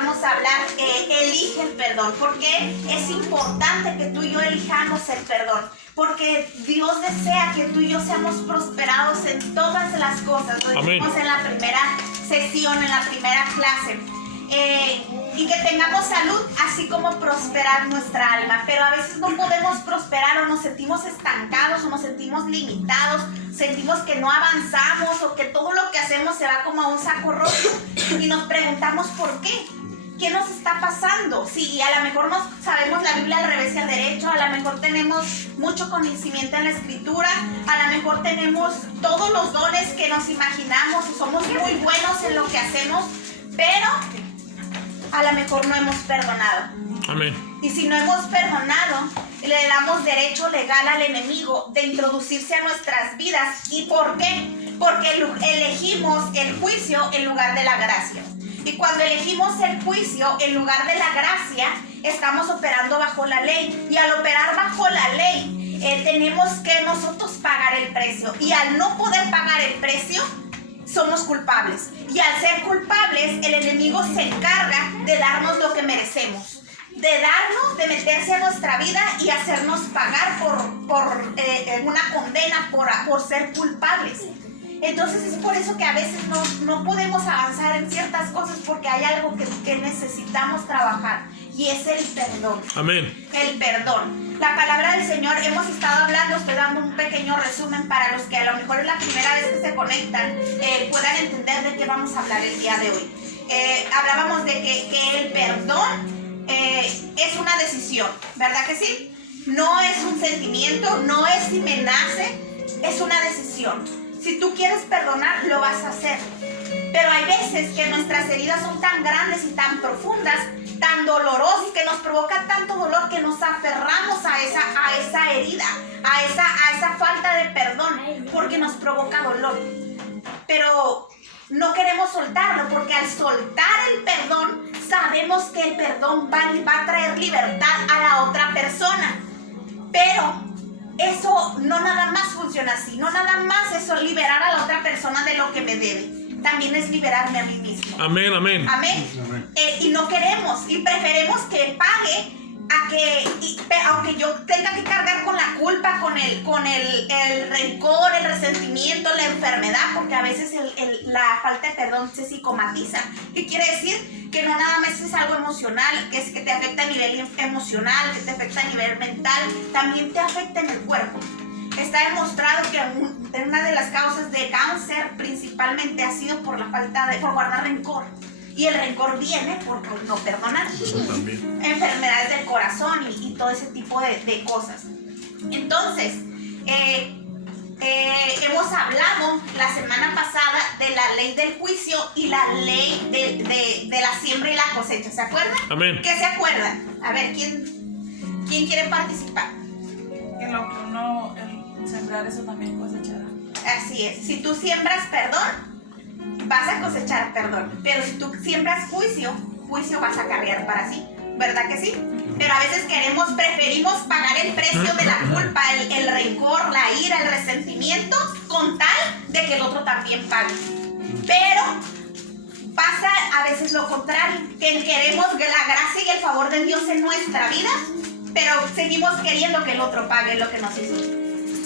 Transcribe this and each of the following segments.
vamos a hablar, elige el perdón. Porque es importante que tú y yo elijamos el perdón. Porque Dios desea que tú y yo seamos prosperados en todas las cosas. Lo dijimos en la primera sesión, en la primera clase. Y que tengamos salud, así como prosperar nuestra alma. Pero a veces no podemos prosperar, o nos sentimos estancados, o nos sentimos limitados, sentimos que no avanzamos, o que todo lo que hacemos se va como a un saco roto. Y nos preguntamos ¿por qué? ¿Qué nos está pasando? Sí, a lo mejor no sabemos la Biblia al revés y al derecho, a lo mejor tenemos mucho conocimiento en la Escritura, a lo mejor tenemos todos los dones que nos imaginamos y somos muy buenos en lo que hacemos, pero a lo mejor no hemos perdonado. Amén. Y si no hemos perdonado, le damos derecho legal al enemigo de introducirse a nuestras vidas. ¿Y por qué? Porque elegimos el juicio en lugar de la gracia. Y cuando elegimos el juicio en lugar de la gracia, estamos operando bajo la ley. Y al operar bajo la ley, tenemos que nosotros pagar el precio. Y al no poder pagar el precio, somos culpables. Y al ser culpables, el enemigo se encarga de darnos lo que merecemos. De meterse a nuestra vida y hacernos pagar por una condena por ser culpables. Entonces es por eso que a veces no podemos avanzar en ciertas cosas, porque hay algo que necesitamos trabajar, y es el perdón. Amén. El perdón. La palabra del Señor, hemos estado hablando, estoy dando un pequeño resumen para los que a lo mejor es la primera vez que se conectan, puedan entender de qué vamos a hablar el día de hoy. Hablábamos de que el perdón es una decisión, ¿verdad que sí? No es un sentimiento, no es si me nace, es una decisión. Si tú quieres perdonar, lo vas a hacer. Pero hay veces que nuestras heridas son tan grandes y tan profundas, tan dolorosas, que nos provoca tanto dolor que nos aferramos a esa herida, a esa falta de perdón, porque nos provoca dolor. Pero no queremos soltarlo, porque al soltar el perdón, sabemos que el perdón va a traer libertad a la otra persona. Pero eso no nada más funciona así, no nada más eso liberar a la otra persona de lo que me debe, también es liberarme a mí mismo. Amén, amén. Amén. Y no queremos, y preferimos que pague aunque yo tenga que cargar con la culpa, con el rencor, el resentimiento, la enfermedad, porque a veces la falta de perdón se psicomatiza. ¿Qué quiere decir? Que no nada más es algo emocional, que es que te afecta a nivel emocional, que te afecta a nivel mental, también te afecta en el cuerpo. Está demostrado que una de las causas de cáncer principalmente ha sido por guardar rencor. Y el rencor viene por no perdonar. Enfermedades del corazón y todo ese tipo de cosas. Entonces, hemos hablado la semana pasada de la ley del juicio y la ley de la siembra y la cosecha. ¿Se acuerdan? Amén. ¿Qué se acuerdan? A ver, ¿quién quiere participar? Que lo que uno sembrar, eso también cosechará. Así es. Si tú siembras perdón, vas a cosechar perdón. Pero si tú siembras juicio vas a cargar para sí. ¿Verdad que sí? Pero a veces preferimos pagar el precio de la culpa, el rencor, la ira, el resentimiento, con tal de que el otro también pague. Pero pasa a veces lo contrario, que queremos la gracia y el favor de Dios en nuestra vida, pero seguimos queriendo que el otro pague lo que nos hizo.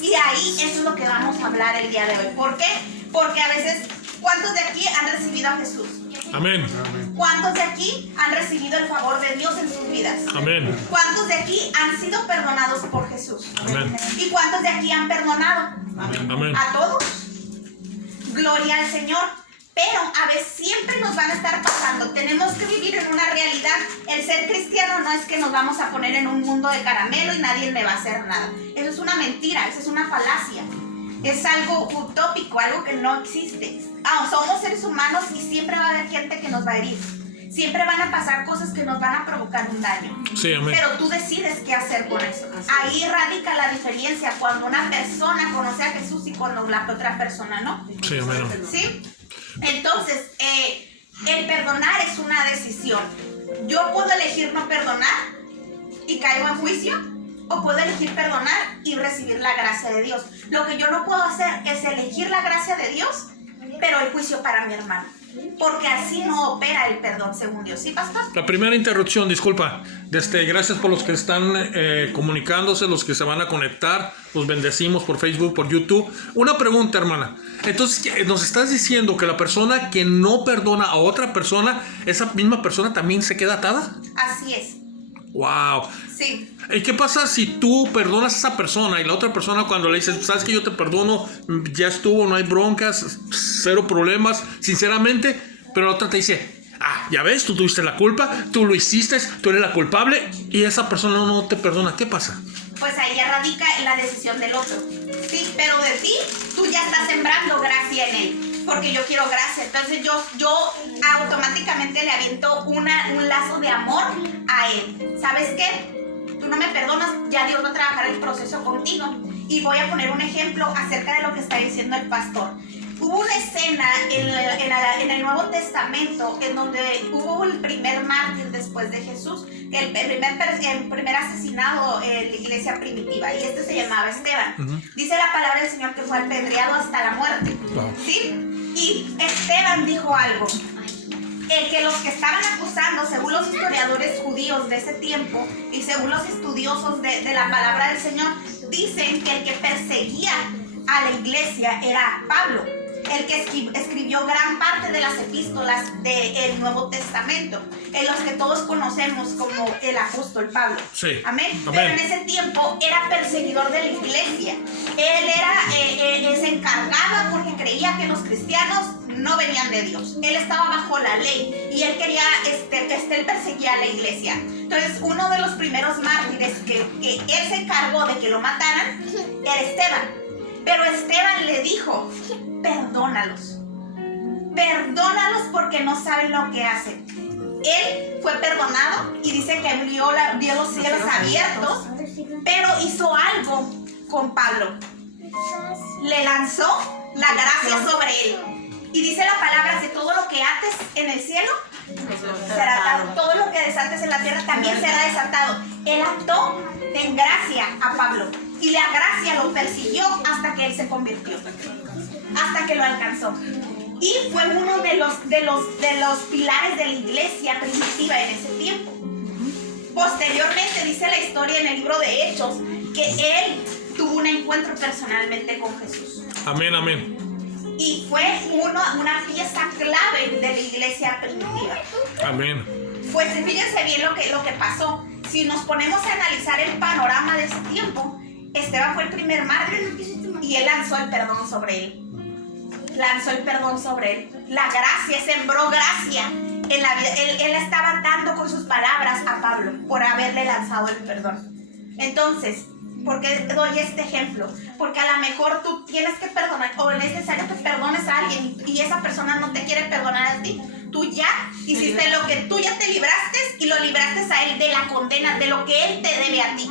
Y ahí eso es lo que vamos a hablar el día de hoy. ¿Por qué? Porque a veces, ¿cuántos de aquí han recibido a Jesús? Amén. ¿Cuántos de aquí han recibido el favor de Dios en sus vidas? Amén. ¿Cuántos de aquí han sido perdonados por Jesús? Amén. ¿Y cuántos de aquí han perdonado? Amén. A todos. Gloria al Señor. Pero a veces siempre nos van a estar pasando. Tenemos que vivir en una realidad. El ser cristiano no es que nos vamos a poner en un mundo de caramelo y nadie me va a hacer nada. Eso es una mentira, eso es una falacia. Es algo utópico, algo que no existe. Somos seres humanos y siempre va a haber gente que nos va a herir. Siempre van a pasar cosas que nos van a provocar un daño. Sí, amén. Pero tú decides qué hacer con eso. Ahí radica la diferencia cuando una persona conoce a Jesús y cuando la otra persona no. Sí, amén. ¿Sí? Entonces, el perdonar es una decisión. Yo puedo elegir no perdonar y caigo en juicio, o puedo elegir perdonar y recibir la gracia de Dios. Lo que yo no puedo hacer es elegir la gracia de Dios, pero el juicio para mi hermano. porque así no opera el perdón según Dios. ¿Sí, pastor? La primera interrupción, disculpa. Gracias por los que están comunicándose, los que se van a conectar. Los bendecimos por Facebook, por YouTube. Una pregunta, hermana. Entonces, ¿nos estás diciendo que la persona que no perdona a otra persona, esa misma persona también se queda atada? Así es. ¡Wow! Sí. ¿Y qué pasa si tú perdonas a esa persona y la otra persona cuando le dices, sabes que yo te perdono, ya estuvo, no hay broncas, cero problemas, sinceramente, pero la otra te dice, ya ves, tú tuviste la culpa, tú lo hiciste, tú eres la culpable y esa persona no te perdona, ¿qué pasa? Pues ahí ya radica en la decisión del otro. Sí, pero de ti, tú ya estás sembrando gracia en él. Porque yo quiero gracia. Entonces yo automáticamente le aviento un lazo de amor a él. ¿Sabes qué? Tú no me perdonas, ya Dios va a trabajar el proceso contigo. Y voy a poner un ejemplo acerca de lo que está diciendo el pastor. Hubo una escena en el Nuevo Testamento en donde hubo el primer mártir después de Jesús, el primer asesinado en la iglesia primitiva, y este se llamaba Esteban. Dice la palabra del Señor que fue apedreado hasta la muerte. ¿Sí? Y Esteban dijo algo. El que los que estaban acusando, según los historiadores judíos de ese tiempo y según los estudiosos de la palabra del Señor, dicen que el que perseguía a la iglesia era Pablo, el que escribió gran parte de las epístolas del Nuevo Testamento, en los que todos conocemos como el apóstol Pablo. Sí. Amén. Pero en ese tiempo era perseguidor de la iglesia. Él se encargaba porque creía que los cristianos no venían de Dios. Él estaba bajo la ley y él quería, él perseguía a la iglesia. Entonces, uno de los primeros mártires que él se encargó de que lo mataran era Esteban. Pero Esteban le dijo, perdónalos porque no saben lo que hacen. Él fue perdonado y dice que vio los cielos abiertos, pero hizo algo con Pablo. Le lanzó la gracia sobre él. Y dice la palabra que todo lo que ates en el cielo será atado. Todo lo que desates en la tierra también será desatado. Él ató en gracia a Pablo. Y la gracia lo persiguió hasta que él se convirtió. Hasta que lo alcanzó. Y fue uno de los pilares de la iglesia primitiva en ese tiempo. Posteriormente dice la historia en el libro de Hechos que él tuvo un encuentro personalmente con Jesús. Amén, amén. Y fue una pieza clave de la iglesia primitiva. Amén. Pues fíjense bien lo que pasó. Si nos ponemos a analizar el panorama de ese tiempo, Esteban fue el primer mártir y él lanzó el perdón sobre él. Lanzó el perdón sobre él. La gracia, sembró gracia en la vida. Él estaba dando con sus palabras a Pablo por haberle lanzado el perdón. Entonces, ¿por qué doy este ejemplo? Porque a lo mejor tú tienes que perdonar, o es necesario que perdones a alguien y esa persona no te quiere perdonar a ti. Tú ya hiciste lo que tú ya te libraste y lo libraste a él de la condena, de lo que él te debe a ti.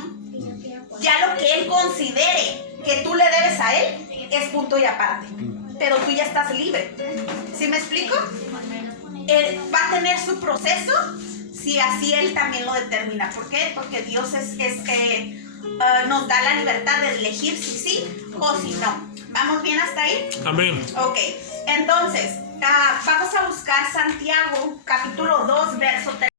Ya lo que él considere que tú le debes a él es punto y aparte. Pero tú ya estás libre. ¿Sí me explico? Él va a tener su proceso si así él también lo determina. ¿Por qué? Porque Dios nos da la libertad de elegir si sí o si no. ¿Vamos bien hasta ahí? Amén. Ok, entonces vamos a buscar Santiago capítulo 2 verso 3.